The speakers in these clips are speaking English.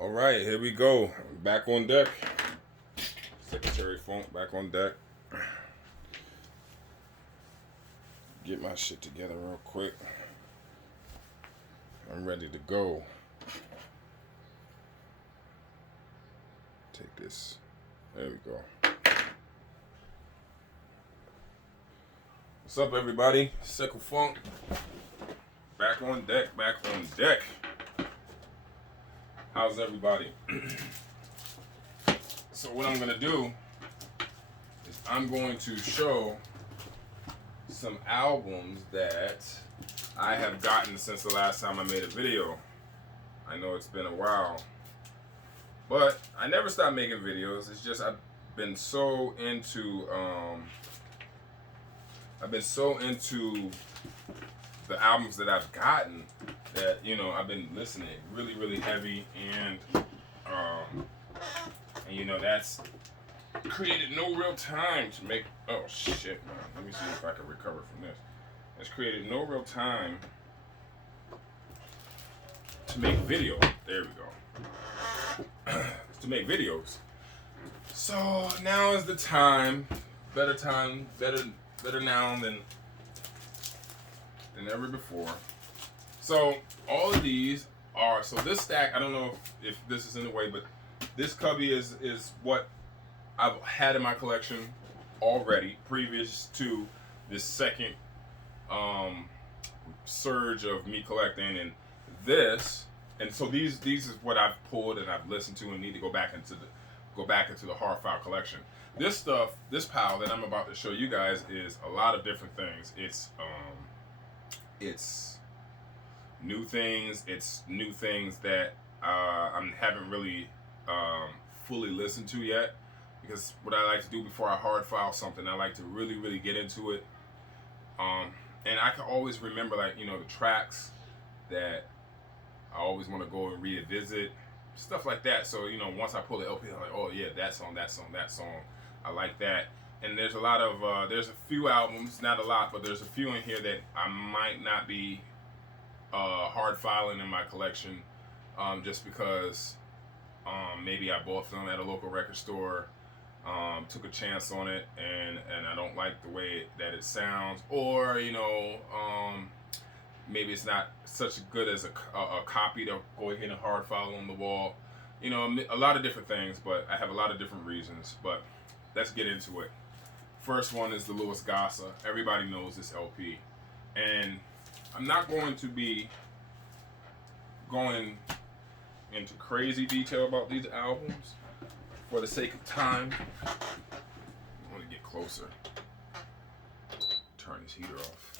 All right, here we go. Back on deck. Secretary Funk back on deck. Get my shit together real quick. I'm ready to go. Take this. There we go. What's up, everybody? Secretary Funk. Back on deck. Back on deck. How's everybody? So what I'm gonna do is I'm going to show some albums that I have gotten since the last time I made a video. I know it's been a while, but I never stopped making videos. It's just I've been so into the albums that I've gotten that I've been listening really heavy, and that's created no real time to make. Oh shit, man! Let me see if I can recover from this. It's created no real time to make video. There we go. To make videos. So now is the time. Better now than ever before. So all of these are. So this stack. I don't know if this is in the way, but this cubby is what I've had in my collection already, previous to this second surge of me collecting, and this, and so these is what I've pulled and I've listened to and need to go back into the hard file collection. This stuff, this pile that I'm about to show you guys is a lot of different things. It's new things. It's new things that I haven't really fully listened to yet. Because what I like to do before I hard file something, I like to really get into it. And I can always remember, the tracks that I always want to go and revisit, stuff like that. So, once I pull the LP, I'm like, oh yeah, that song, I like that. And there's a lot of, there's a few albums, not a lot, but there's a few in here that I might not be hard filing in my collection, just because maybe I bought them at a local record store. Took a chance on it, and I don't like the way that it sounds, or maybe it's not such good as a copy to go ahead and hard file on the wall. A lot of different things, but I have a lot of different reasons. But let's get into it. First one is the Louis Gossa. Everybody knows this LP, and I'm not going to be going into crazy detail about these albums for the sake of time. I want to get closer. Turn this heater off.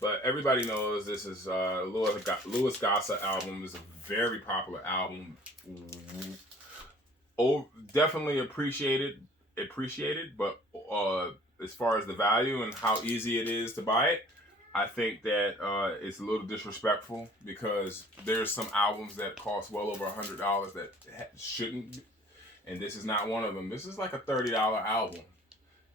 But everybody knows this is Louis Gossa album. Is a very popular album. Oh, definitely appreciated. But as far as the value and how easy it is to buy it, I think that it's a little disrespectful, because there's some albums that cost well over $100 that shouldn't. And this is not one of them. This is like a $30 album.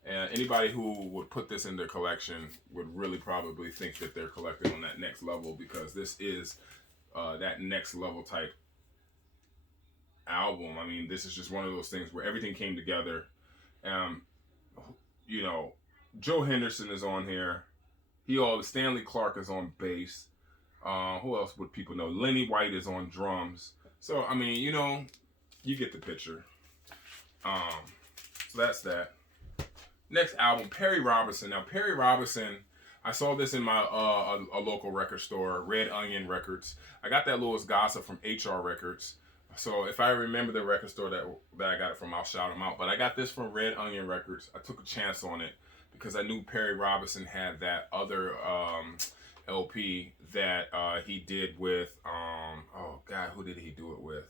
And anybody who would put this in their collection would really probably think that they're collecting on that next level, because this is that next level type album. I mean, this is just one of those things where everything came together. Joe Henderson is on here. Stanley Clark is on bass. Who else would people know? Lenny White is on drums. So, I mean, you get the picture. So that's that. Next album, Perry Robinson. Now, Perry Robinson, I saw this in my a local record store, Red Onion Records. I got that Louis Gossa from HR Records. So if I remember the record store that I got it from, I'll shout them out. But I got this from Red Onion Records. I took a chance on it because I knew Perry Robinson had that other LP that he did with, oh God, who did he do it with?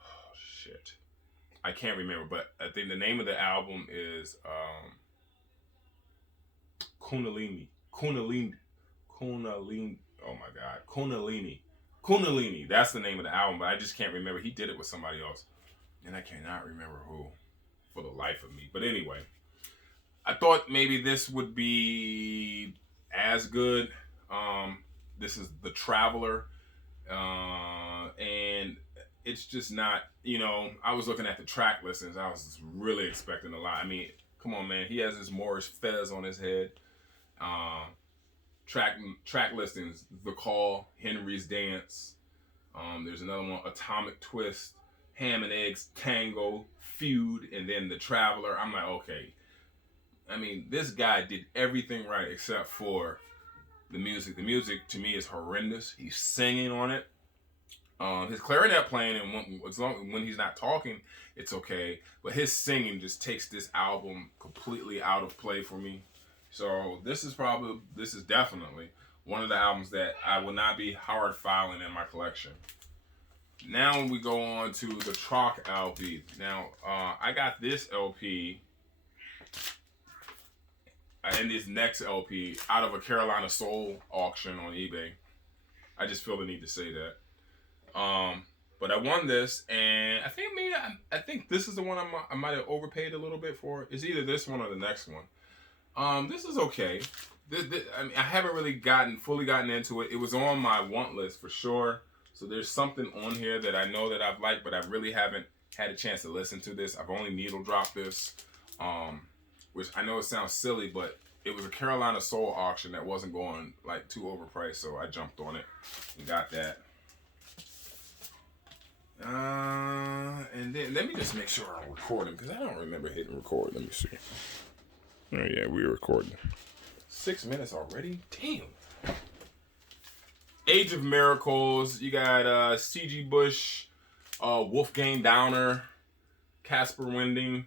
Oh, shit. I can't remember, but I think the name of the album is Kundalini. Oh my God, Kundalini. That's the name of the album, but I just can't remember. He did it with somebody else, and I cannot remember who for the life of me. But anyway, I thought maybe this would be as good. This is The Traveler, and it's just not, you know, I was looking at the track listings. I was really expecting a lot. I mean, come on, man. He has his Moorish fez on his head. Track listings: The Call, Henry's Dance. There's another one: Atomic Twist, Ham and Eggs Tango, Feud, and then The Traveler. I'm like, okay. I mean, this guy did everything right except for the music. The music to me is horrendous. He's singing on it. His clarinet playing, and when he's not talking, it's okay. But his singing just takes this album completely out of play for me. So this is definitely one of the albums that I will not be hard filing in my collection. Now we go on to the Chalk LP. Now I got this LP and this next LP out of a Carolina Soul auction on eBay. I just feel the need to say that. But I won this, and I think this is the one I might have overpaid a little bit for. It's either this one or the next one. This is okay. I mean, I haven't really fully gotten into it. It was on my want list for sure. So there's something on here that I know that I've liked, but I really haven't had a chance to listen to this. I've only needle dropped this, which I know it sounds silly, but it was a Carolina Soul auction that wasn't going like too overpriced, so I jumped on it and got that. And then let me just make sure I'm recording, because I don't remember hitting record. Let me see. Oh yeah, we're recording. 6 minutes already? Damn. Age of Miracles. You got C.G. Bush, Wolfgang Downer, Casper Winding.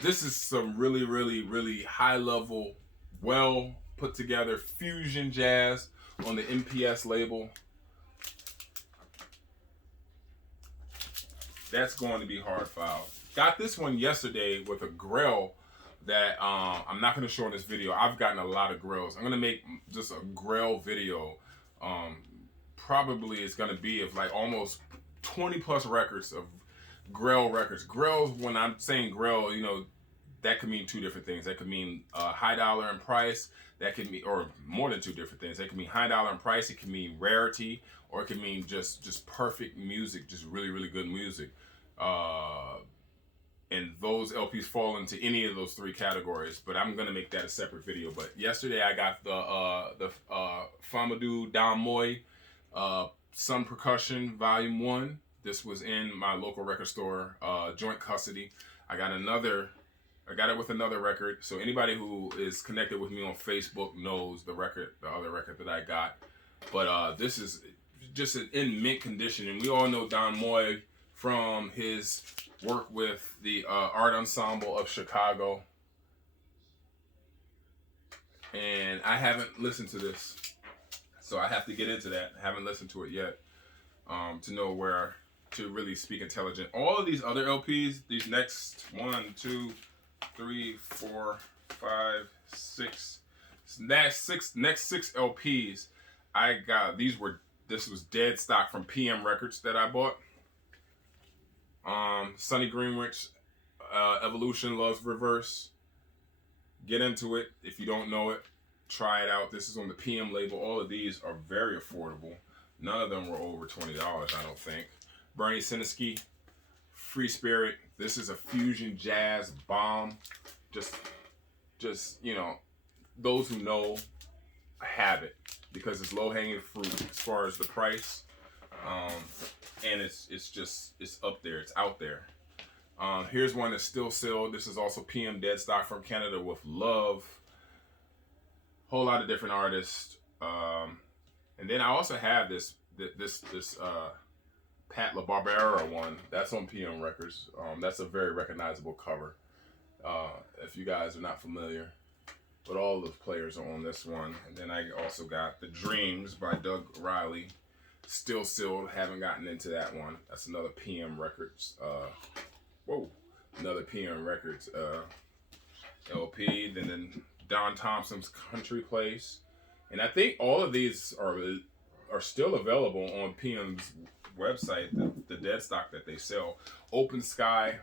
This is some really, really, really high level, well put together fusion jazz on the MPS label. That's going to be hard filed. Got this one yesterday with a grill that I'm not going to show in this video. I've gotten a lot of grills. I'm going to make just a grill video. Probably it's going to be of like almost 20 plus records of grill records. Grills, when I'm saying grill, you know, that could mean two different things. That could mean high dollar in price. That could mean, or more than two different things. That could mean high dollar in price. It could mean rarity, or it could mean just perfect music, just really, really good music. And those LPs fall into any of those three categories, but I'm gonna make that a separate video. But yesterday I got the Famadou Don Moy Sun Percussion Volume 1. This was in my local record store, joint custody. I got it with another record. So anybody who is connected with me on Facebook knows the other record that I got. But this is just in mint condition, and we all know Don Moy from his work with the Art Ensemble of Chicago. And I haven't listened to this, so I have to get into that. I haven't listened to it yet to know where to really speak intelligent. All of these other LPs, these next 1, 2, 3, 4, 5, 6, next six LPs, I got. This was dead stock from PM Records that I bought. Sonny Greenwich, Evolution, Love's Reverse. Get into it. If you don't know it, try it out. This is on the PM label. All of these are very affordable. None of them were over $20, I don't think. Bernie Sinisky, Free Spirit. This is a fusion jazz bomb. Just you know, those who know have it, because it's low-hanging fruit as far as the price. And it's up there. It's out there. Here's one that's still sealed. This is also PM dead stock from Canada with Love. Whole lot of different artists. And then I also have this Pat LaBarbera one. That's on PM Records. That's a very recognizable cover. If you guys are not familiar. But all those players are on this one. And then I also got The Dreams by Doug Riley. Still sealed. Haven't gotten into that one. That's another PM Records. Another PM Records LP. Then Don Thompson's Country Place. And I think all of these are still available on PM's website, the dead stock that they sell. Open Sky,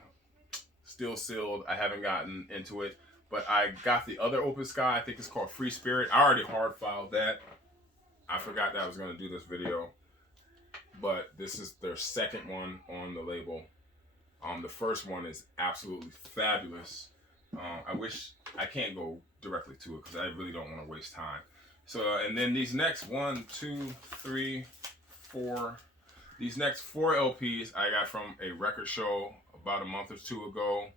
still sealed. I haven't gotten into it. But I got the other Open Sky. I think it's called Free Spirit. I already hard filed that. I forgot that I was going to do this video. but this is their second one on the label. The first one is absolutely fabulous. I wish I can't go directly to it because I really don't want to waste time. So, and then these next 1, 2, 3, 4, these next 4 LPs I got from a record show about a month or 2 ago.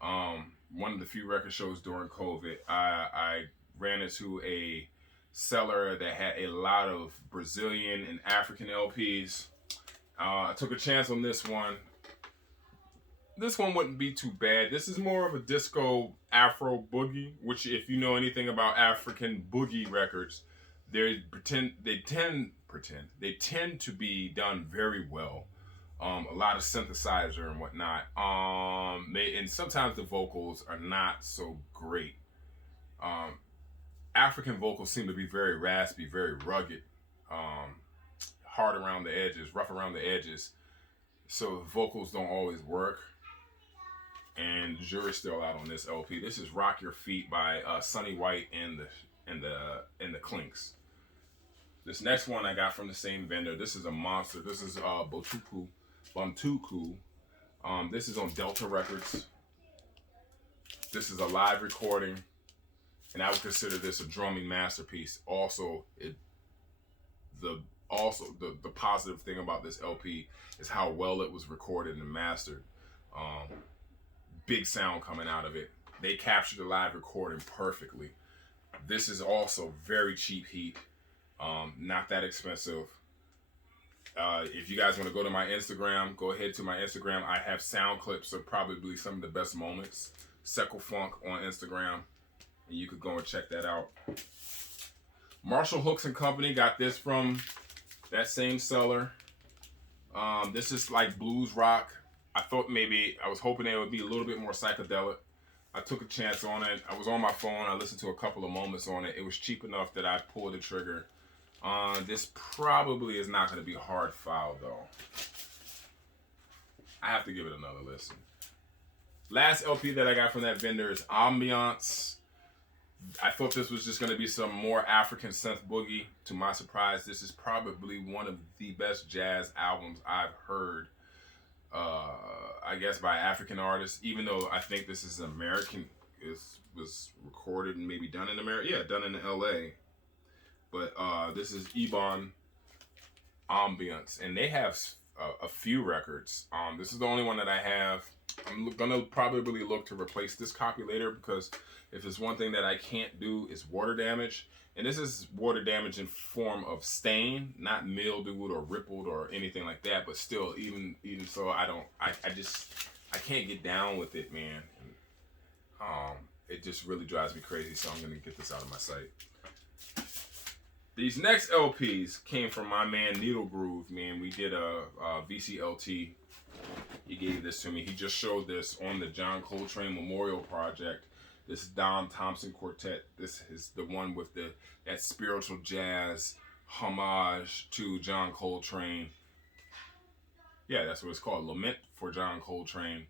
One of the few record shows during COVID. I ran into a seller that had a lot of Brazilian and African LPs. I took a chance on this one. This one wouldn't be too bad. This is more of a disco Afro boogie, which if you know anything about African boogie records, they tend to be done very well. A lot of synthesizer and whatnot. And sometimes the vocals are not so great. African vocals seem to be very raspy, very rugged, hard around the edges, rough around the edges. So vocals don't always work. And the jury's still out on this LP. This is "Rock Your Feet" by Sonny White and the Clinks. This next one I got from the same vendor. This is a monster. This is Buntuku. This is on Delta Records. This is a live recording, and I would consider this a drumming masterpiece. Also, the positive thing about this LP is how well it was recorded and mastered. Big sound coming out of it. They captured the live recording perfectly. This is also very cheap heat. Not that expensive. If you guys want to go to my Instagram, go ahead to my Instagram. I have sound clips of probably some of the best moments. Seckle Funk on Instagram. And you could go and check that out. Marshall Hooks and Company got this from that same seller. This is like blues rock. I was hoping it would be a little bit more psychedelic. I took a chance on it. I was on my phone. I listened to a couple of moments on it. It was cheap enough that I pulled the trigger. This probably is not going to be hard file though. I have to give it another listen. Last LP that I got from that vendor is Ambiance. I thought this was just going to be some more African synth boogie. To my surprise, this is probably one of the best jazz albums I've heard. I guess by African artists, even though I think this is American, was recorded and maybe done in America. Yeah, done in LA. But this is Ebon Ambiance, and they have a few records. This is the only one that I have. I'm gonna probably look to replace this copy later because if there's one thing that I can't do is water damage. And this is water damage in form of stain, not mildewed or rippled or anything like that. But still, even so, I can't get down with it, man. And, it just really drives me crazy. So I'm gonna get this out of my sight. These next LPs came from my man Needle Groove. Man, we did a VCLT. He gave this to me. He just showed this on the John Coltrane Memorial Project. This Don Thompson Quartet. This is the one with that spiritual jazz homage to John Coltrane. Yeah, that's what it's called. Lament for John Coltrane.